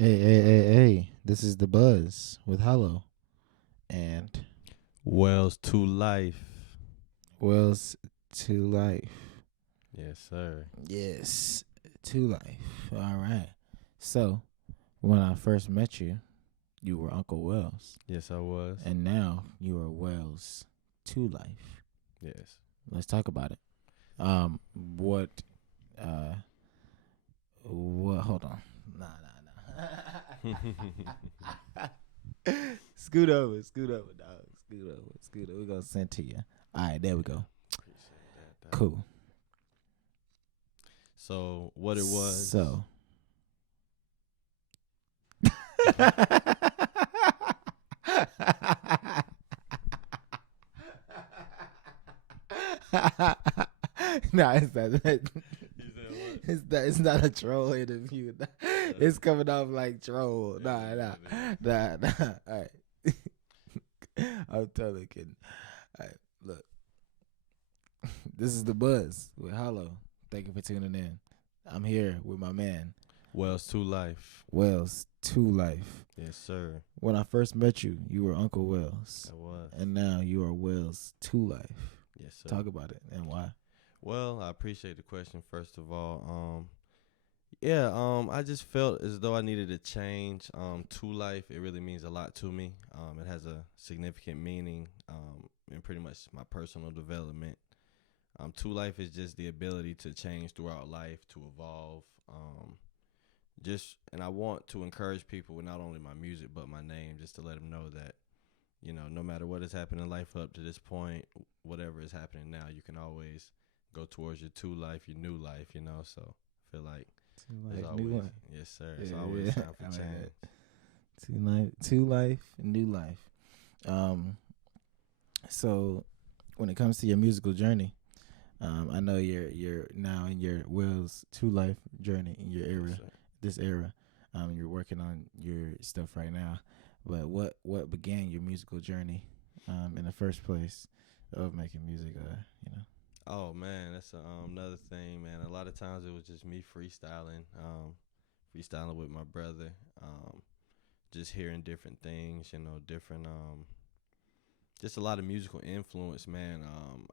Hey. This is The Buzz with Hollow and Wells2LIFE. Wells to Life. Yes, sir. Yes, to life. All right. So, when I first met you, you were Uncle Wells, Yes, I was. and now you are Wells to Life. Yes. Let's talk about it. What? What? Hold on. Nah. Scoot over, dog. Scoot over. We're gonna send to you. All right, there we go. Appreciate that. Cool. So, what it was. So. Nah, it's not. You said what? It's not a troll interview. It's coming off like troll. Nah. All right. I'm totally kidding. All right, look. This is The Buzz with Hollow. Thank you for tuning in. I'm here with my man, Wells2LIFE. Wells to Life. Yes, sir. When I first met you, you were Uncle Wells. I was. And now you are Wells to Life. Yes, sir. Talk about it and why. Well, I appreciate the question, first of all. I just felt as though I needed a change. To life, it really means a lot to me. It has a significant meaning in pretty much my personal development. To life is just the ability to change throughout life, to evolve. And I want to encourage people with not only my music but my name, just to let them know that, no matter what has happened in life up to this point, whatever is happening now, you can always go towards your to life, your new life. So I feel like there's always, new life. yes, sir. It's always time for I like change. To life, new life. So when it comes to your musical journey, I know you're now in your Wells to Life journey in your era, Yes, sir. this era. You're working on your stuff right now, but what began your musical journey, in the first place of making music? Oh man, that's another thing, man. A lot of times it was just me freestyling with my brother, just hearing different things, different, just a lot of musical influence, man.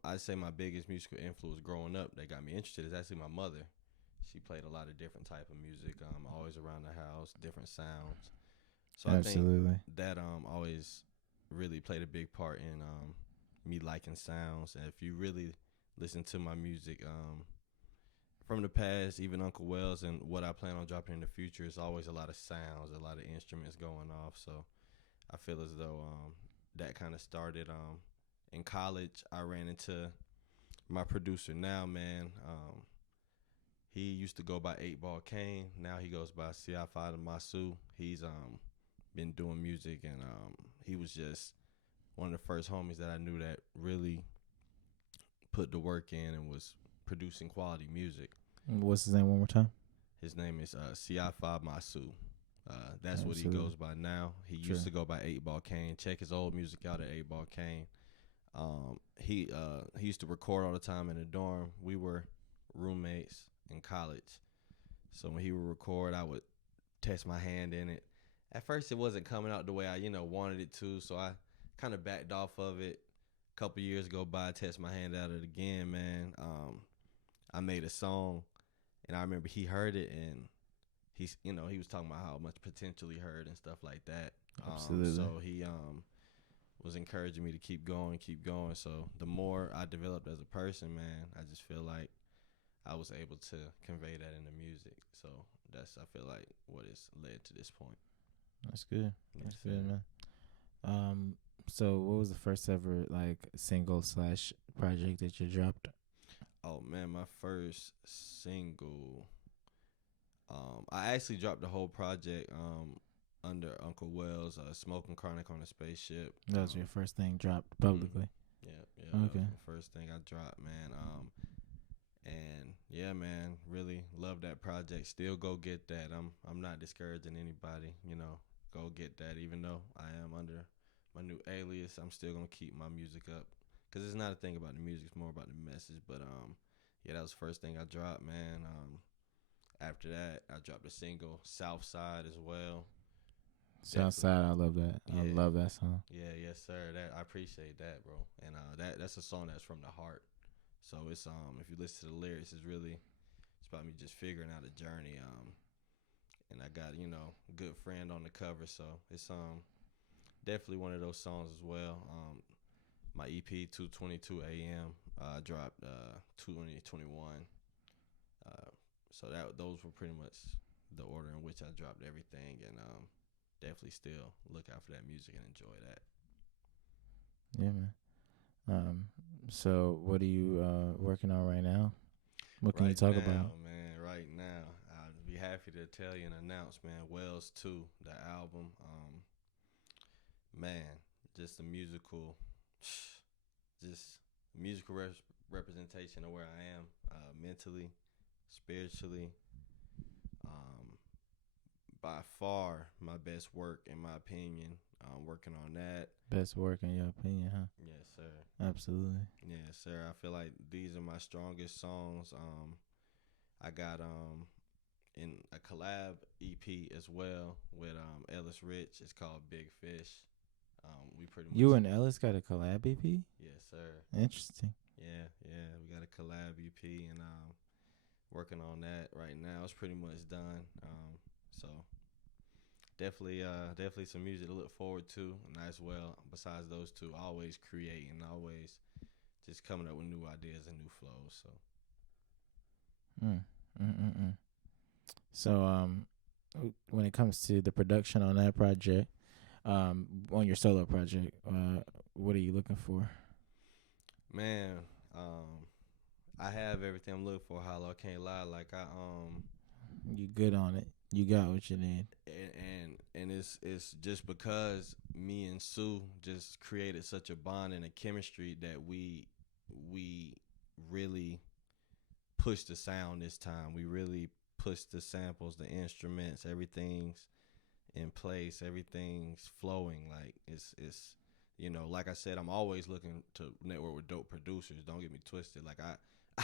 I'd say my biggest musical influence growing up that got me interested is actually my mother. She played a lot of different type of music, always around the house, different sounds. So Absolutely. I think that always really played a big part in me liking sounds. And if you really listen to my music from the past, even Uncle Wells and what I plan on dropping in the future, it's always a lot of sounds, a lot of instruments going off. So I feel as though that kind of started in college. I ran into my producer now, man. He used to go by 8 Ball Kane. Now he goes by Siafa Masu. He's been doing music, and he was just one of the first homies that I knew that really put the work in and was producing quality music. What's his name one more time? His name is Siafa Masu. That's what he Absolutely. goes by now. He used to go by 8 Ball Kane. Check his old music out at 8 Ball Kane. He used to record all the time in the dorm. We were roommates in college. So when he would record, I would test my hand in it. At first, it wasn't coming out the way I, wanted it to, so I kind of backed off of it. A couple years go by, I test my hand at it again, man. I made a song, and I remember he heard it, and he was talking about how much potential he heard and stuff like that. Absolutely. So he was encouraging me to keep going. So the more I developed as a person, man, I just feel like I was able to convey that in the music. So I feel like, what has led to this point. That's good. Yes, That's sir. good, man. So what was the first ever single / project that you dropped? Oh man, my first single. I actually dropped the whole project under Uncle Wells, Smoking Chronic on a Spaceship. That was your first thing dropped publicly. Yeah. Okay. That was the first thing I dropped, man. And yeah, man, really love that project. Still go get that. I'm not discouraging anybody, go get that. Even though I am under my new alias, I'm still gonna keep my music up, cause it's not a thing about the music, it's more about the message. But yeah, that was the first thing I dropped, man. After that, I dropped a single, South Side, as well. Southside, I love that. Yeah. I love that song. Yeah, yes, sir. That I appreciate that, bro. And that's a song that's from the heart. So it's if you listen to the lyrics, it's about me just figuring out a journey. And I got a good friend on the cover, so it's definitely one of those songs as well. My EP 2:22 a.m. Dropped 2021. So those were pretty much the order in which I dropped everything, and definitely still look out for that music and enjoy that. Yeah, man. So what are you working on right now? What can you talk about? Man, right now, I'd be happy to tell you and announce, man, Wells 2, the album. Man, just a musical, representation of where I am, mentally, spiritually. By far my best work, in my opinion. Working on that. Best work in your opinion, huh? Yes, sir. Absolutely. Yes, sir. I feel like these are my strongest songs. I got in a collab EP as well with Ellis Rich. It's called Big Fish. We pretty much. You and Ellis got a collab EP? Yes, sir. Interesting. Yeah. We got a collab EP and working on that right now. It's pretty much done. So definitely some music to look forward to, and as well. Besides those two, always creating, always just coming up with new ideas and new flows. So. So when it comes to the production on that project, on your solo project, what are you looking for? Man, I have everything I'm looking for. Hollow, I can't lie. Like you good on it. You got what you need. And it's just because me and Sue just created such a bond and a chemistry that we really pushed the sound this time. We really pushed the samples, the instruments, everything's in place, everything's flowing. Like it's like I said, I'm always looking to network with dope producers. Don't get me twisted. Like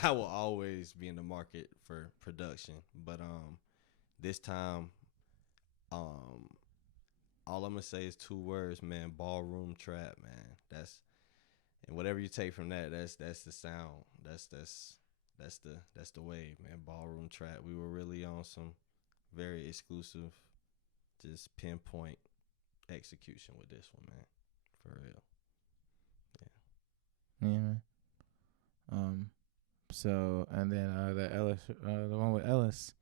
I will always be in the market for production, but this time, all I'm gonna say is 2 words, man. Ballroom trap, man. And whatever you take from that, that's the sound. That's the wave, man. Ballroom trap. We were really on some very exclusive, just pinpoint execution with this one, man. For real. Yeah, man. So and then the one with Ellis.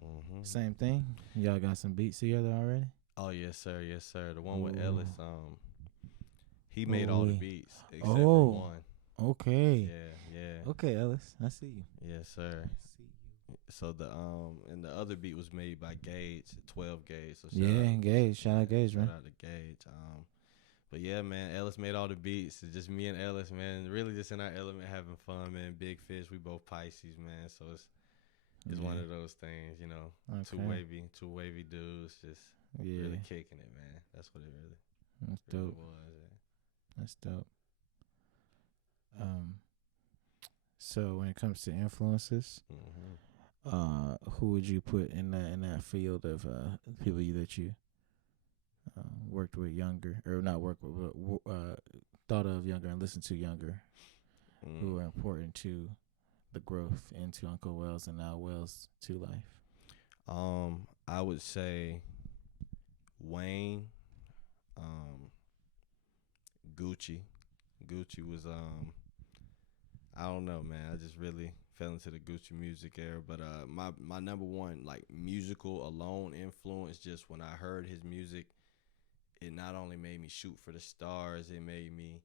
Mm-hmm. Same thing. Y'all got some beats together already? Oh yes, sir. The one with Ellis, he made all the beats except for one. Okay. Yeah. Okay, Ellis, I see you. Yes, sir. I see you. So and the other beat was made by Gage, 12 Gage. So Gage. Shout out Gage, man. Shout out to Gage. But yeah, man, Ellis made all the beats. It's just me and Ellis, man. Really just in our element, having fun, man. Big Fish. We both Pisces, man. So it's one of those things, Okay. Two wavy dudes, just really kicking it, man. That's what it That's really dope. was. Yeah. That's dope. So when it comes to influences, who would you put in that field of people that you worked with younger, or not worked with, but thought of younger and listened to younger, who were important to the growth into Uncle Wells and now Wells2LIFE? I would say Wayne, Gucci. Gucci was I don't know, man. I just really fell into the Gucci music era. But my number one like musical alone influence, just when I heard his music, it not only made me shoot for the stars, it made me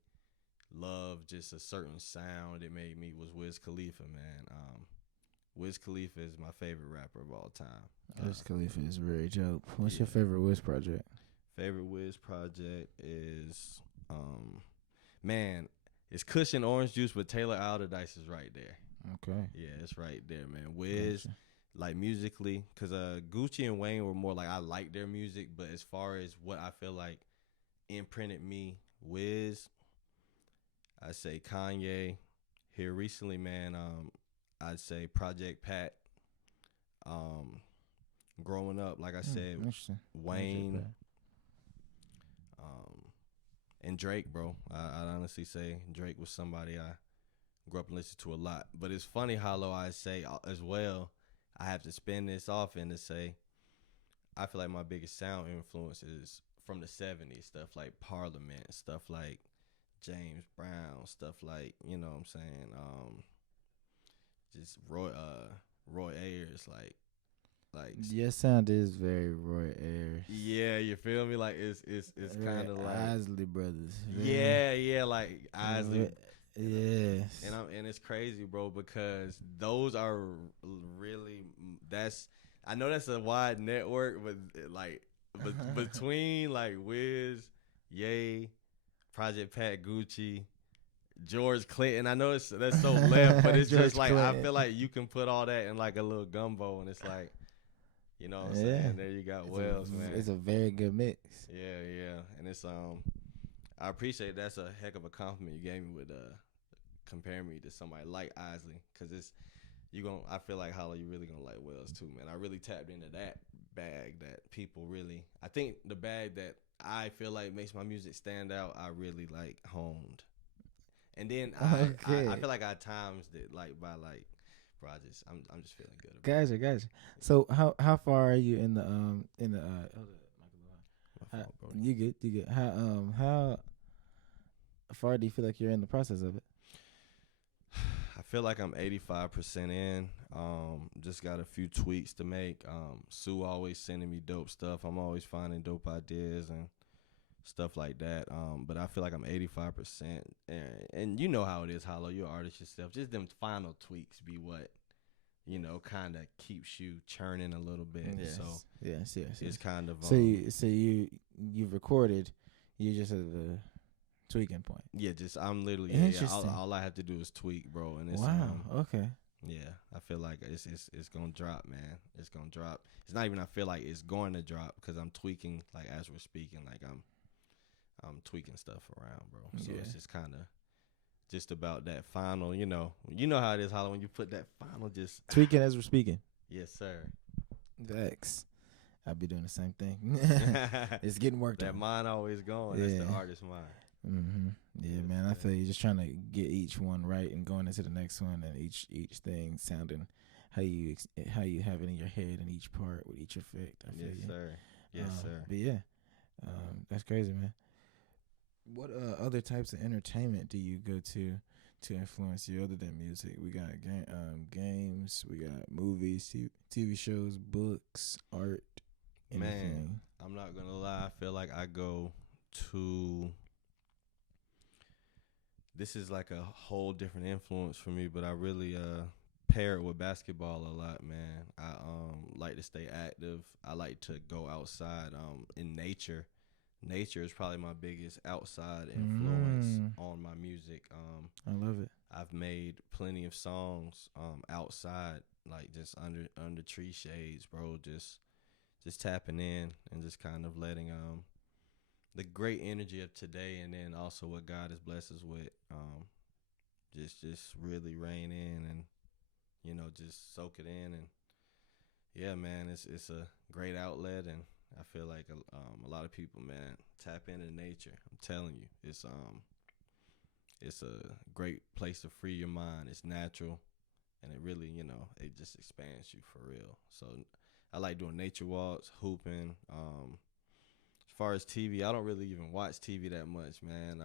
love just a certain sound. It made me was Wiz Khalifa, man. Wiz Khalifa is my favorite rapper of all time. Wiz Khalifa is very dope. What's your favorite Wiz project? Favorite Wiz project is man, it's Cushion Orange Juice, but Taylor Alderdice is right there. Okay. Yeah, it's right there, man. Wiz, like musically, because Gucci and Wayne were more like I like their music, but as far as what I feel like imprinted me, Wiz, I say Kanye. Here recently, man, I'd say Project Pat. growing up, like I said, Wayne, and Drake, bro. I'd honestly say Drake was somebody I grew up and listened to a lot. But it's funny how low I say as well. I have to spin this off and to say, I feel like my biggest sound influence is from the 70s, stuff like Parliament, stuff like James Brown, stuff like, you know what I'm saying, just Roy Ayers, like your sound is very Roy Ayers. Yeah, you feel me? Like it's kind of like Isley Brothers. Yeah, like Isley. Yes. And it's crazy, bro, because those are really I know that's a wide network, but like between like Wiz, Ye, Project Pat, Gucci, George Clinton. I know that's so left, but it's just like Clinton. I feel like you can put all that in like a little gumbo, and it's like, you know what I'm saying? There you got Wells, man. It's a very good mix. Yeah, and it's I appreciate it. That's a heck of a compliment you gave me with comparing me to somebody like Isley, because I feel like Hollow, you really gonna like Wells too, man. I really tapped into that bag that people really, I think the bag that I feel like makes my music stand out, I really like honed. And then I feel like I times it like by like, bro, I'm just feeling good about it. Gotcha. So how far are you in the you good. How far do you feel like you're in the process of it? I feel like I'm 85% in. Just got a few tweaks to make. Sue always sending me dope stuff. I'm always finding dope ideas and stuff like that. But I feel like I'm 85%. And you know how it is, Hollow. You're an artist yourself. Just them final tweaks be what, you know, kind of keeps you churning a little bit. Yes. So yes. It's kind of so you've recorded. You just at the tweaking point. Yeah, just I'm literally all I have to do is tweak, bro. And it's okay. Yeah, I feel like it's gonna drop, man. It's gonna drop. It's not even I feel like it's going to drop because I'm tweaking like as we're speaking, like I'm tweaking stuff around, bro. So it's just kind of just about that final, you know how it is, Hollow, when you put that final just tweaking as we're speaking. Yes, sir. Vex. I'll be doing the same thing. It's getting worked on. That mind always going. That's the artist's mind. Mm-hmm. Yeah, man. I feel you just trying to get each one right and going into the next one, and each thing sounding how you have it in your head in each part with each effect. I feel yes, you. Sir. Yes, sir. But yeah, that's crazy, man. What other types of entertainment do you go to influence you other than music? We got games, we got movies, TV shows, books, art. Anything. Man, I'm not gonna lie. I feel like I go to. This is like a whole different influence for me, but I really pair it with basketball a lot, man. I like to stay active. I like to go outside in nature. Nature is probably my biggest outside influence on my music. I love it. I've made plenty of songs outside, like just under tree shades, bro. Just tapping in and just kind of letting the great energy of today, and then also what God has blessed us with, just really rein in and, you know, just soak it in. And yeah, man, it's a great outlet, and I feel like a lot of people, man, tap into nature. I'm telling you, it's a great place to free your mind. It's natural, and it really, you know, it just expands you for real. So I like doing nature walks, hooping. As far as TV, I don't really even watch TV that much, man.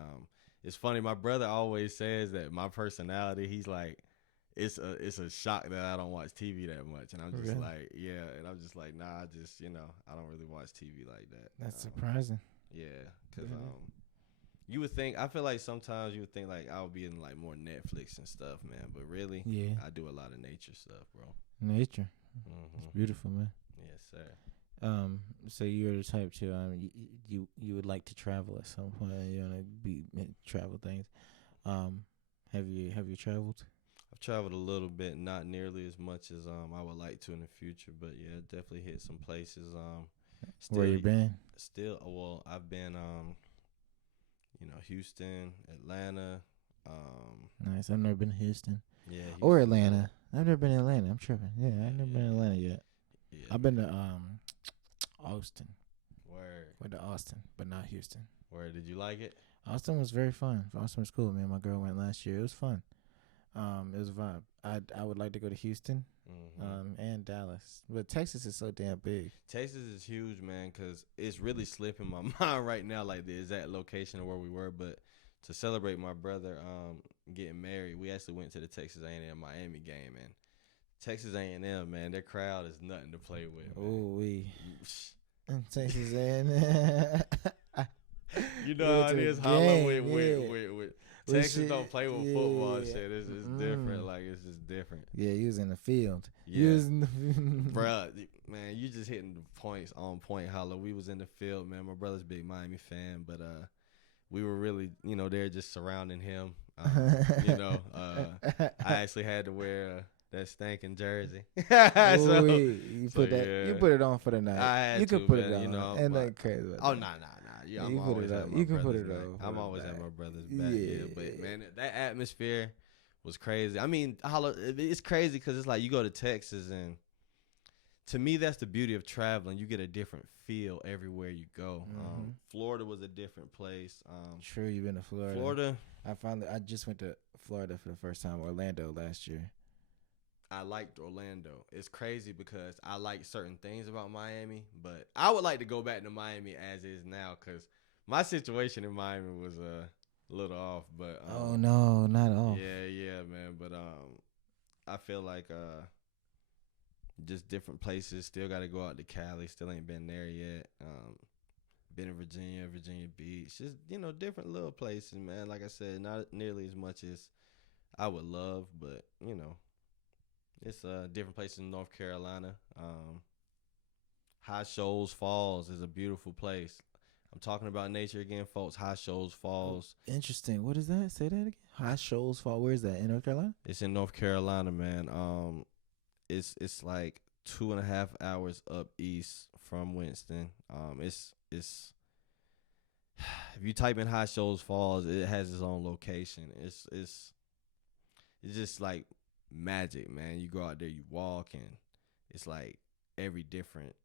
It's funny. My brother always says that my personality, he's like, it's a shock that I don't watch TV that much. And I'm just like, yeah. And I'm just like, nah, I don't really watch TV like that. That's surprising. Yeah. Because you would think, I feel like sometimes you would think like I would be in like more Netflix and stuff, man. But really, I do a lot of nature stuff, bro. Nature. It's beautiful, man. Yes, sir. So you're the type to you would like to travel at some point. You want to be travel things. Have you traveled? I've traveled a little bit, not nearly as much as I would like to in the future, but yeah, definitely hit some places. Where you been? Well, I've been Houston, Atlanta. Nice. I've never been to Houston. Yeah. Or Atlanta. I've never been to Atlanta. I'm tripping. Yeah, I've never been to Atlanta yet. Yeah, I've been to Austin. Word. Went to Austin, but not Houston. Word. Did you like it? Austin was very fun. Austin was cool. Me and my girl went last year. It was fun. It was a vibe. I would like to go to Houston, and Dallas, but Texas is so damn big. Texas is huge, man, because it's really slipping my mind right now, like the exact location of where we were. But to celebrate my brother getting married, we actually went to the Texas A&M Miami game, and Texas A&M, man, their crowd is nothing to play with. Oh, Texas A&M. You know how it is, holla with Texas shit, don't play with football shit. It's different. Like, it's just different. Yeah, you was in the field. Yeah. Bruh, man, you just hitting the points on point, holla. We was in the field, man. My brother's a big Miami fan, but we were really, there just surrounding him. I actually had to wear that stinking jersey. You put it on for the night. I had you to, could put man, it on. And that crazy. Oh, nah. Yeah, I'm always at my brother's back. I'm always at my brother's back. Yeah, but man, that atmosphere was crazy. I mean, it's crazy because it's like you go to Texas, and to me, that's the beauty of traveling. You get a different feel everywhere you go. Florida was a different place. True, you've been to Florida. I just went to Florida for the first time. Orlando last year. I liked Orlando. It's crazy because I like certain things about Miami, but I would like to go back to Miami as is now because my situation in Miami was a little off. But oh no, not off. Yeah, man. But I feel like just different places. Still got to go out to Cali. Still ain't been there yet. Been in Virginia Beach. Just different little places, man. Like I said, not nearly as much as I would love, but it's different places in North Carolina. High Shoals Falls is a beautiful place. I'm talking about nature again, folks. High Shoals Falls. Oh, interesting. What is that? Say that again. High Shoals Falls. Where is that? In North Carolina? It's in North Carolina, man. It's like 2.5 hours up east from Winston. It's if you type in High Shoals Falls, it has its own location. It's just like magic, man. You go out there, you walk, and it's like every different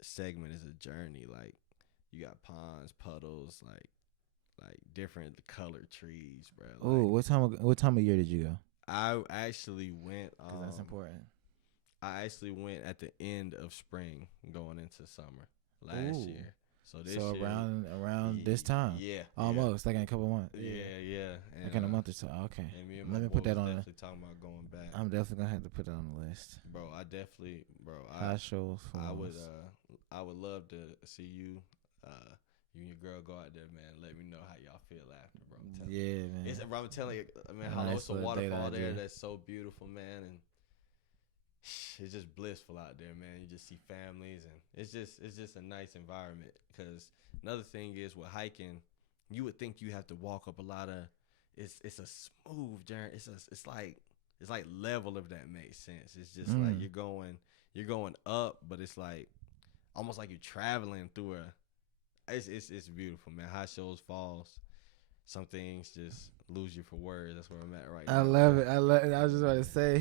segment is a journey. Like you got ponds, puddles, like different colored trees, bro. Oh, what time of year did you go? I actually went. Because that's important. I actually went at the end of spring, going into summer last year. So this year, around this time, almost like in a couple months. Yeah. And, like in a month or so. Okay. And Let me put that on. Definitely talking about going back. I'm definitely gonna have to put it on the list. Bro, High Shoals Falls. I would love to see you. You and your girl go out there, man. Let me know how y'all feel after, bro. Man. I'm telling you, man, it's a waterfall there that's so beautiful, man, and it's just blissful out there, man. You just see families, and it's just a nice environment. Because another thing is with hiking, you would think you have to walk up a lot of. It's a smooth journey. It's like level, if that makes sense. It's just like you're going up, but it's like almost like you're traveling through It's beautiful, man. High Shoals Falls. Some things just lose you for words. That's where I'm at right now. I love it. I was just about to say,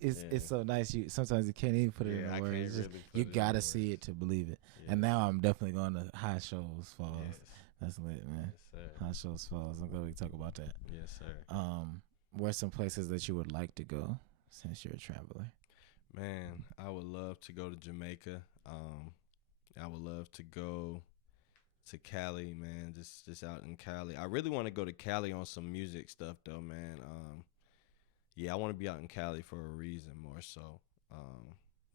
it's so nice. Sometimes you can't even put it in words. Really you gotta see it to believe it. Yeah. And now I'm definitely going to High Shoals Falls. Yes. That's lit, man. Yes, High Shoals Falls. I'm glad we talk about that. Yes, sir. Where's some places that you would like to go since you're a traveler? Man, I would love to go to Jamaica. I would love to go to Cali, man, just out in Cali. I really want to go to Cali on some music stuff, though, man. I want to be out in Cali for a reason more so.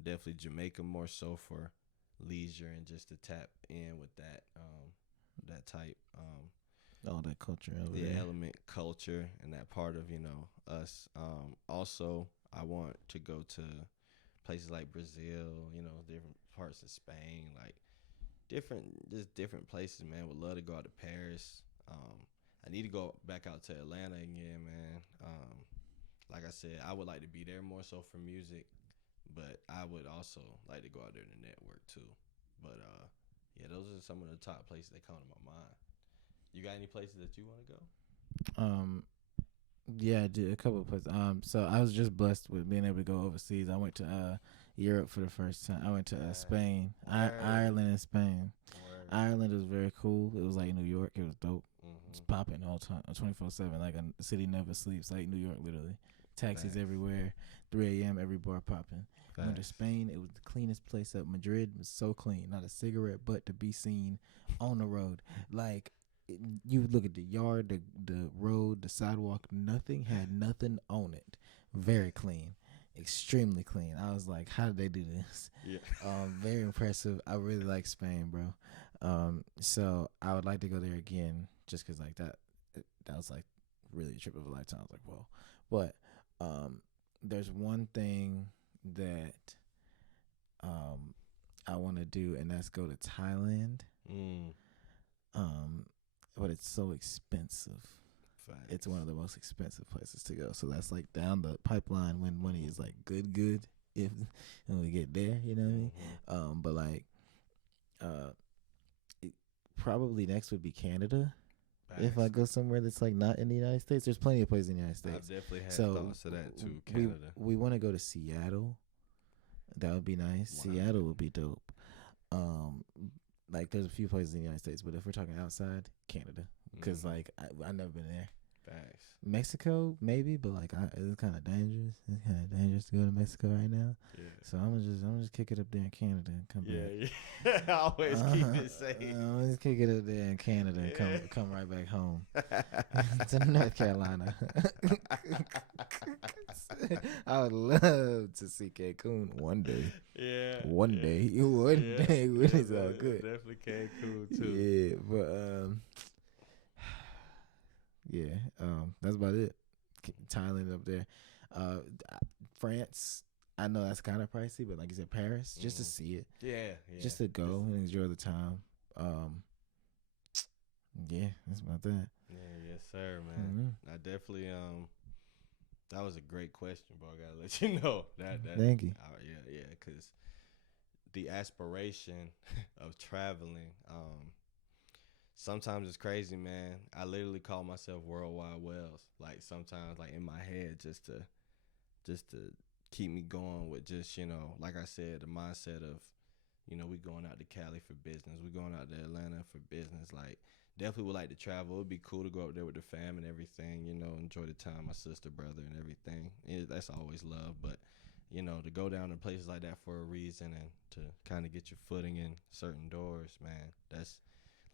Definitely Jamaica more so for leisure and just to tap in with that type. All that culture. Element culture and that part of, us. Also, I want to go to places like Brazil, different parts of Spain, like different places, man. Would love to go out to Paris. I need to go back out to Atlanta again, man. Like I said, I would like to be there more so for music, but I would also like to go out there to network too. But those are some of the top places that come to my mind. You got any places that you want to go? Yeah, I did a couple of places. So I was just blessed with being able to go overseas. I went to Europe for the first time. I went to Spain, Word. Ireland, and Spain. Word. Ireland was very cool. It was like New York. It was dope. Mm-hmm. It's popping all time, 24/7. Like a city never sleeps. Like New York, literally. Taxis Facts. everywhere. 3 a.m. every bar popping. Went to Facts. Spain. It was the cleanest place up. Madrid was so clean. Not a cigarette butt to be seen on the road. Like you would look at the yard, the road, the sidewalk. Nothing had nothing on it. Very clean. Extremely clean. I was like, how did they do this? Yeah. Very impressive. I really like Spain, bro. So I would like to go there again, just because like that was like really a trip of a lifetime. I was like, whoa. But there's one thing that I want to do, and that's go to Thailand. But it's so expensive. Facts. It's one of the most expensive places to go. So that's like down the pipeline when money is like good if when we get there, you know what I mean? Mm-hmm. But like probably next would be Canada. Facts. If I go somewhere that's like not in the United States. There's plenty of places in the United States. I've definitely had So thoughts of that too. Canada. We want to go to Seattle. That would be nice. Wow. Seattle would be dope. Like there's a few places in the United States, but if we're talking outside, Canada, because Mhm. like I've never been there. Facts. Mexico maybe, but like it's kind of dangerous. It's kind of dangerous to go to Mexico right now. Yeah. So I'm gonna just kick it up there in Canada and come back. Yeah. Always keep it safe. I'm just kick it up there in Canada and Yeah. come right back home to North Carolina. I would love to see Cancun one day. Yeah. One yeah. day. One Yeah. day when it's all Yeah, good. Definitely Cancun too. Yeah, but yeah, that's about it. Thailand up there. France, I know that's kind of pricey, but like you said, Paris, just to see it. Yeah. Just to go and enjoy the time. Yeah, that's about that. Yeah, yes, sir, man. Mm-hmm. I definitely that was a great question, bro. I gotta let you know that. Thank you. Yeah, because the aspiration of traveling, sometimes it's crazy, man. I literally call myself Worldwide Wells. Like sometimes, like in my head, just to keep me going with just, you know, like I said, the mindset of, you know, we going out to Cali for business, we going out to Atlanta for business. Like definitely would like to travel. It'd be cool to go up there with the fam and everything, you know, enjoy the time, my sister, brother, and everything. That's always love, but you know, to go down to places like that for a reason and to kind of get your footing in certain doors, man. That's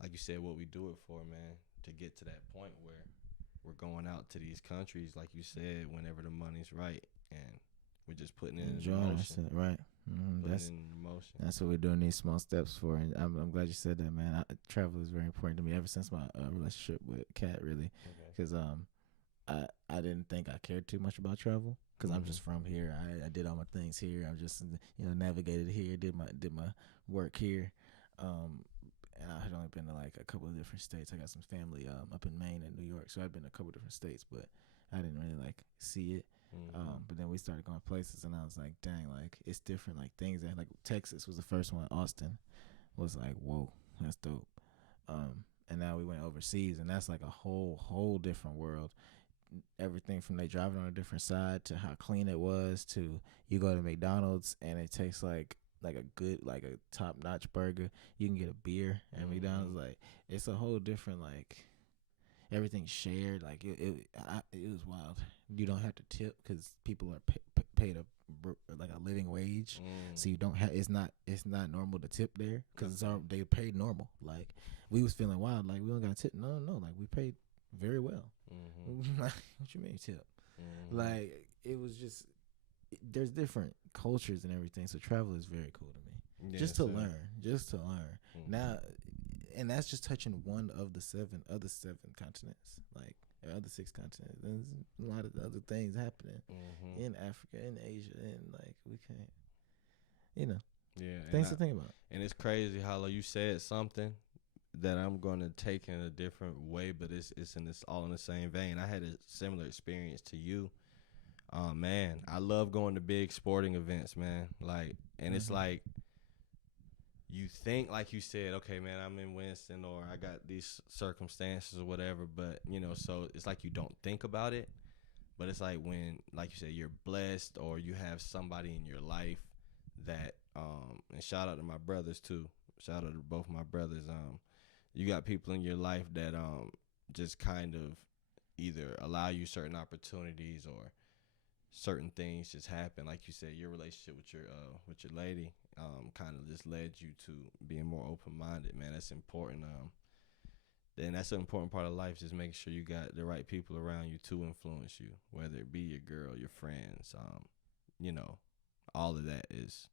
like you said, what we do it for, man. To get to that point where we're going out to these countries, like you said, whenever the money's right, and we're just putting it in Enjoying motion. right. That's what we're doing these small steps for, and I'm glad you said that, man. Travel is very important to me ever since my relationship with Kat, really, because I didn't think I cared too much about travel because I'm just from here. I did all my things here. I'm just navigated here, did my work here, and I had only been to like a couple of different states. I got some family up in Maine and New York, so I'd been to a couple of different states, but I didn't really like see it. But then we started going places, and I was like, dang, like it's different. Like things that like Texas was the first one. Austin was like, whoa, that's dope. And now we went overseas, and that's like a whole different world. Everything from they driving on a different side to how clean it was to you go to McDonald's and it tastes like a good, like a top notch burger. You can get a beer at McDonald's. Like it's a whole different, like everything's shared. Like it was wild. You don't have to tip because people are paid like a living wage, so you don't have. It's not normal to tip there because they paid normal. Like we was feeling wild. Like we don't got to tip. No. Like we paid very well. Like what you mean tip? Like it was just. There's different cultures and everything, so travel is very cool to me. Just to learn. Now, and that's just touching one of the seven continents, like or other 6 continents. There's a lot of other things happening in Africa, in Asia, and like we can't, things to think about. And it's crazy how you said something that I'm gonna take in a different way, but it's all in the same vein. I had a similar experience to you. Man, I love going to big sporting events, man. Like, and it's like you think, like you said, okay, man, I'm in Winston or I got these circumstances or whatever, but so it's like you don't think about it. But it's like when, like you said, you're blessed or you have somebody in your life that and shout out to my brothers too. Shout out to both my brothers. You got people in your life that just kind of either allow you certain opportunities or certain things just happen. Like you said, your relationship with your lady kind of just led you to being more open minded, man. That's important. Then that's an important part of life, just making sure you got the right people around you to influence you, whether it be your girl, your friends, you know, all of that is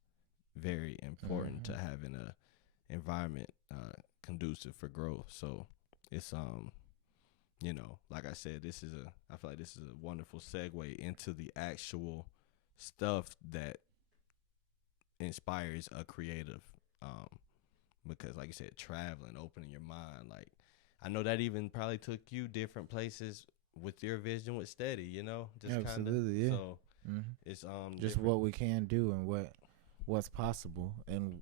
very important to having a environment conducive for growth. So it's you know, like I said, I feel like this is a wonderful segue into the actual stuff that inspires a creative. Because like you said, traveling, opening your mind, like I know that even probably took you different places with your vision with Steady, you know, just absolutely, yeah. So it's just different. what we can do and what's possible, and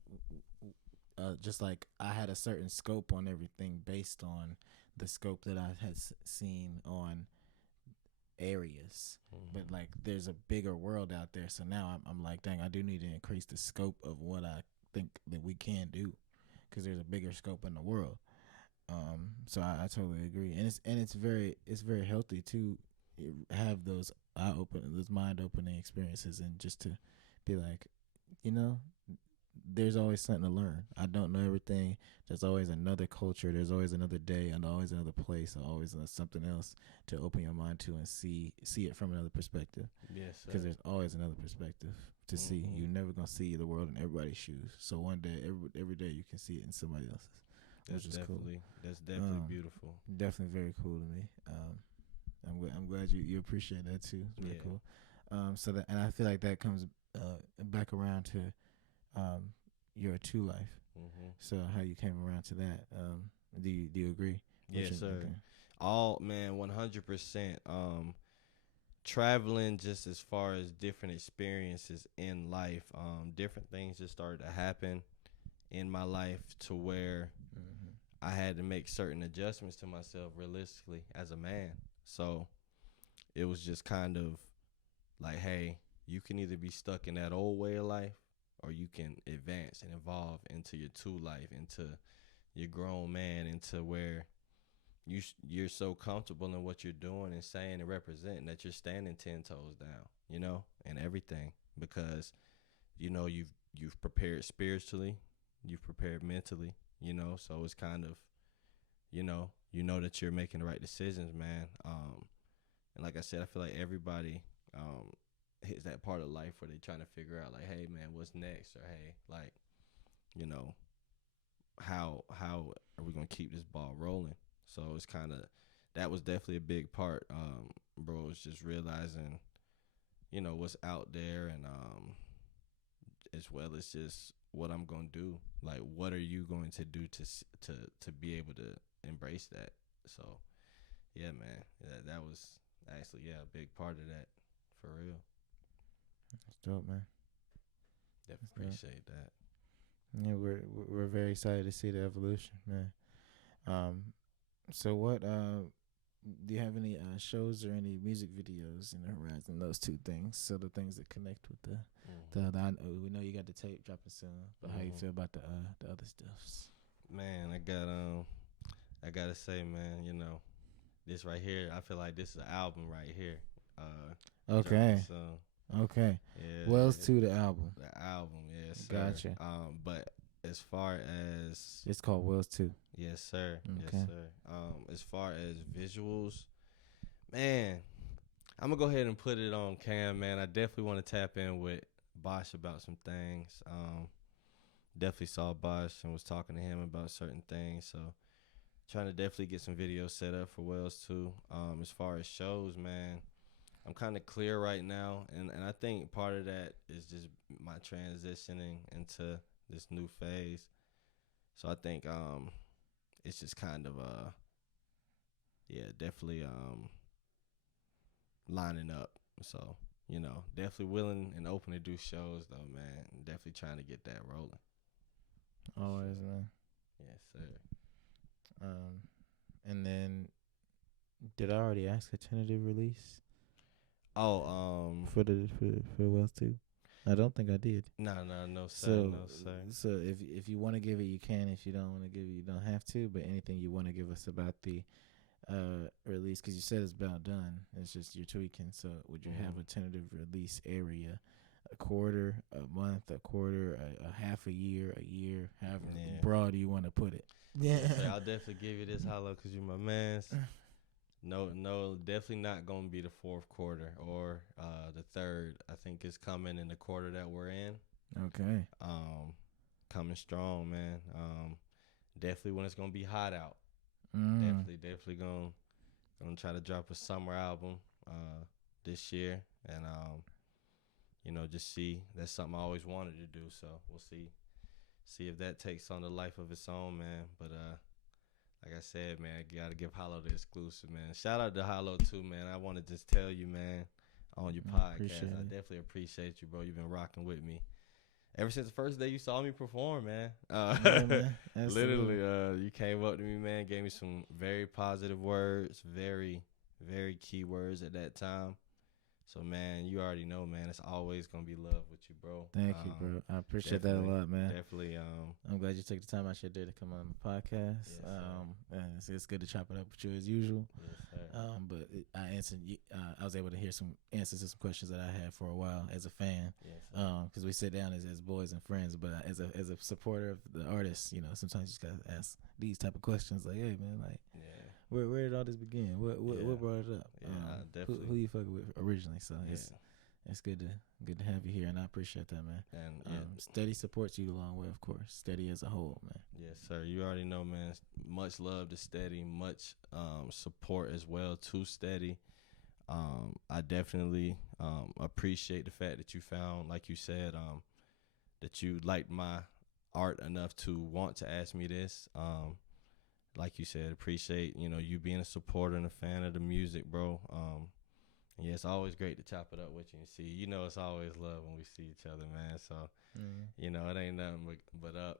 just like I had a certain scope on everything based on the scope that I had seen on areas, but like there's a bigger world out there. So now I'm like, dang, I do need to increase the scope of what I think that we can do, because there's a bigger scope in the world. So I totally agree, and it's very healthy to have those mind opening experiences, and just to be like, you know, there's always something to learn. I don't know everything. There's always another culture. There's always another day, and always another place, always something else to open your mind to and see it from another perspective. Yes, because there's always another perspective to see. You're never gonna see the world in everybody's shoes. So one day, every day, you can see it in somebody else's. That's definitely cool. That's definitely beautiful. Definitely very cool to me. I'm glad you appreciate that too. It's very cool. So that, and I feel like that comes back around to your 2 life. So how you came around to that? Do you agree? Yes, sir. Okay. All, man, 100%. Traveling, just as far as different experiences in life, different things just started to happen in my life to where I had to make certain adjustments to myself realistically as a man. So it was just kind of like, hey, you can either be stuck in that old way of life, or you can advance and evolve into your 2 life, into your grown man, into where you're so comfortable in what you're doing and saying and representing that you're standing 10 toes down, you know, and everything, because you know you've prepared spiritually, you've prepared mentally, you know. So it's kind of, you know that you're making the right decisions, man. And like I said, I feel like everybody hits that part of life where they're trying to figure out, like, hey, man, what's next? Or, hey, like, you know, how are we going to keep this ball rolling? So it's kind of, that was definitely a big part, bro. It's just realizing, you know, what's out there, and as well as just what I'm going to do. Like, what are you going to do to be able to embrace that? So, yeah, man, that was actually, a big part of that, for real. That's dope, man. Definitely appreciate that. Yeah, we're very excited to see the evolution, man. So what do you have any shows or any music videos in the horizon? Those 2 things, so the things that connect with the other. We know you got the tape dropping soon, but how you feel about the other stuffs? Man, I gotta say, man, you know, this right here, I feel like this is an album right here. Okay. Okay. Yeah. Wells 2, the album. The album, yes, sir. Gotcha. But as far as, it's called Wells 2. Yes, sir. Okay. Yes, sir. As far as visuals, man, I'm gonna go ahead and put it on cam, man. I definitely want to tap in with Bosch about some things. Definitely saw Bosch and was talking to him about certain things. So trying to definitely get some videos set up for Wells 2. As far as shows, man, I'm kind of clear right now, and I think part of that is just my transitioning into this new phase. So I think it's just kind of definitely lining up. So, you know, definitely willing and open to do shows though, man. Definitely trying to get that rolling. Always, man. Yes, sir. And then, did I already ask a tentative release? Oh, for Wells 2? I don't think I did. No, sir, So, no, sir. so if you want to give it, you can. If you don't want to give it, you don't have to. But anything you want to give us about the release, because you said it's about done. It's just you're tweaking. So would you have a tentative release area? A quarter, a month, a quarter, a half a year, however broad you want to put it. Yeah, I'll definitely give you this hollow because you're my man's. No, definitely not gonna be the fourth quarter or the third. I think it's coming in the quarter that we're in. Okay. Coming strong, man. Definitely when it's gonna be hot out. Definitely gonna try to drop a summer album this year, and just see. That's something I always wanted to do. So we'll see if that takes on the life of its own, man. But like I said, man, I gotta give Hollow the exclusive, man. Shout out to Hollow too, man. I want to just tell you, man, on your podcast, I definitely appreciate you, bro. You've been rocking with me ever since the first day you saw me perform, man. Man. Literally, you came up to me, man, gave me some very positive words, very, very key words at that time. So, man, you already know, man, it's always going to be love with you, bro. Thank you, bro. I appreciate that a lot, man. Definitely. I'm glad you took the time out your day to come on the podcast. Yes, and it's good to chop it up with you as usual. Yes, sir. But I answered. I was able to hear some answers to some questions that I had for a while as a fan. Yes, because we sit down as boys and friends, but as a supporter of the artist, sometimes you just gotta ask these type of questions, like, hey, man, like, where did all this begin? What brought it up? Yeah, definitely. Who you fucking with originally? So it's good to have you here, and I appreciate that, man. And Steady supports you a long way, of course. Steady as a whole, man. Yes, sir. You already know, man. Much love to Steady. Much support as well to Steady. I definitely appreciate the fact that you found, like you said, that you liked my art enough to want to ask me this. Like you said, appreciate, you being a supporter and a fan of the music, bro. Yeah, it's always great to chop it up with you and see. It's always love when we see each other, man. So, it ain't nothing but up.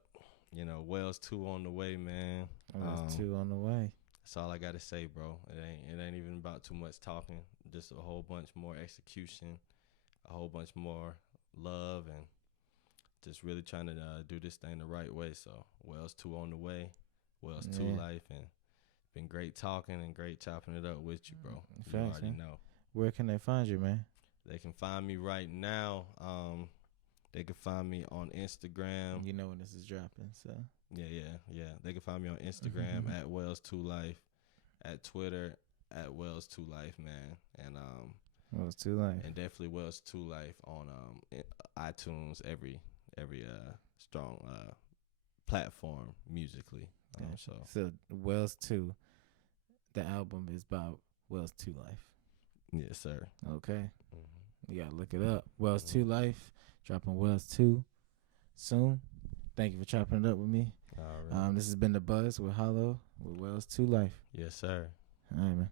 Wells 2 on the way, man. Wells 2 on the way. That's all I got to say, bro. It ain't even about too much talking. Just a whole bunch more execution, a whole bunch more love, and just really trying to do this thing the right way. So, Wells 2 on the way. Wells2LIFE, and been great talking and great chopping it up with you, bro. You already know. Where can they find you, man? They can find me right now. They can find me on Instagram. You know when this is dropping, so. Yeah. They can find me on Instagram at Wells2LIFE, at Twitter at Wells2LIFE, man. And Wells2LIFE. And definitely Wells2LIFE on iTunes, every strong platform musically. So Wells 2, the album is about Wells2LIFE. Yes, sir. Okay. You gotta look it up. Wells2LIFE, dropping Wells 2 soon. Thank you for chopping it up with me. All right. This has been The Buzz with Hollow with Wells2LIFE. Yes, sir. All right, man.